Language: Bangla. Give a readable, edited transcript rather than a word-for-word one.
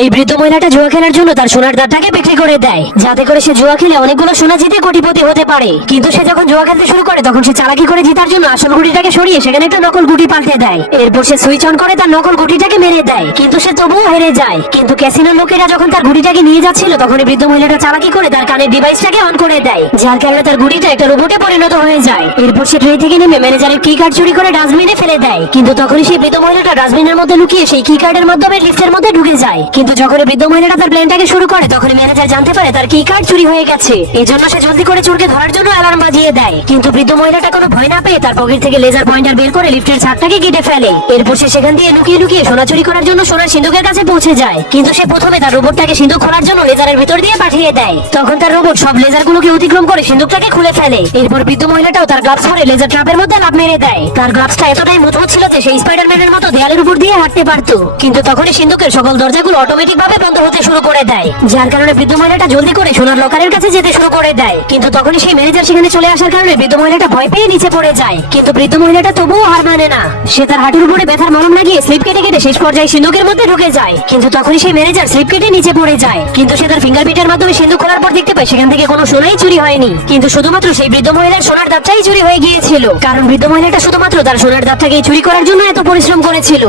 এই বৃদ্ধ মহিলাটা জুয়া খেলার জন্য তার সোনার দাঁতটাকে বিক্রি করে দেয়, যাতে করে সে জুয়া খেলে অনেকগুলো সোনা জিতে কোটিপতি হতে পারে। কিন্তু সে যখন জুয়া খেলতে শুরু করে তখন সে চালাকি করে জেতার জন্য আসল গুটিটাকে সরিয়ে সেখানে একটা নকল গুটি পাল্টে দেয়। এরপর সে সুইচ অন করে তার নকল গুটিটাকে মেরে দেয়, কিন্তু সে তবুও হেরে যায়। কিন্তু ক্যাসিনোর লোকেরা যখন তার গুটিটাকে নিয়ে যাচ্ছিল তখন এই বৃদ্ধ মহিলাটা চালাকি করে তার কানের ডিভাইসটাকে অন করে দেয়, যার কারণে তার গুটিটা একটা রোবটে পরিণত হয়ে যায়। এরপর সে ট্রে থেকে নেমে ম্যানেজারের কি কার্ড চুরি করে ডাস্টবিনে ফেলে দেয়। কিন্তু তখনই সেই বৃদ্ধ মহিলাটা ডাস্টবিনের মধ্যে লুকিয়ে সেই কি কার্ডের মাধ্যমে লিফটের মধ্যে ঢুকে যায়। কিন্তু যখন এই বৃদ্ধ মহিলাটা তার প্ল্যানটাকে শুরু করে তখন ম্যানেজার জানতে পারে তার কি কার্ড চুরি হয়ে গেছে। এই জন্য সে জলদি করে চোরকে ধরার জন্য অ্যালার্ম বাজিয়ে দেয়। কিন্তু বৃদ্ধ মহিলাটা কোনো ভয় না পেয়ে তার পকেট থেকে লেজার পয়েন্টার বের করে লিফটের ছাদটাকে কেটে ফেলে। এরপর সে সেখান দিয়ে লুকিয়ে লুকিয়ে সোনা চুরি করার জন্য সোনার সিন্ধুকের কাছে পৌঁছে যায়। কিন্তু সে প্রথমে তার রোবটটাকে সিন্ধুক খোলার জন্য লেজারের ভিতর দিয়ে পাঠিয়ে দেয়। তখন তার রোবট সব লেজারগুলোকে অতিক্রম করে সিন্ধুকটাকে খুলে ফেলে। এরপর বৃদ্ধ মহিলাটাও তার গ্লাভস ধরে লেজার ট্র্যাপের মধ্যে লাফ মেরে দেয়। তার গ্লাভসটা এতটাই মজবুত ছিল যে সেই স্পাইডারম্যানের মতো দেয়ালের উপর দিয়ে হাঁটতে পারত। কিন্তু তখনই সিন্ধুকের সকল দরজাগুলো অটোমেটিক ভাবে বন্ধ হতে শুরু করে দেয়, যার কারণে বৃদ্ধ মহিলাটা জলদি করে সোনার লকারের কাছে যেতে শুরু করে দেয়। কিন্তু তখনই সেই ম্যানেজার সেখানে চলে আসার কারণে বৃদ্ধ মহিলাটা ভয় পেয়ে নিচে পড়ে যায়। কিন্তু বৃদ্ধ মহিলাটা তবুও হার মানে না। সে তার হাঁটুর উপরে ব্যথার মলম লাগিয়ে স্লিপ কেটে কেটে শেষ পর্যায়ে সিন্ধুকের মধ্যে ঢুকে যায়। কিন্তু তখনই সেই ম্যানেজার স্লিপ কেটে নিচে পড়ে যায়। কিন্তু সে তার ফিঙ্গারপ্রিন্টের মাধ্যমে সিন্ধুক খোলার পর দেখতে পায় সেখান থেকে কোনো সোনাই চুরি হয়নি, কিন্তু শুধুমাত্র সেই বৃদ্ধ মহিলার সোনার দাঁতটাই চুরি হয়ে গিয়েছিল। কারণ বৃদ্ধ মহিলাটা শুধুমাত্র তার সোনার দাঁতটাকে চুরি করার জন্য এত পরিশ্রম করেছিল।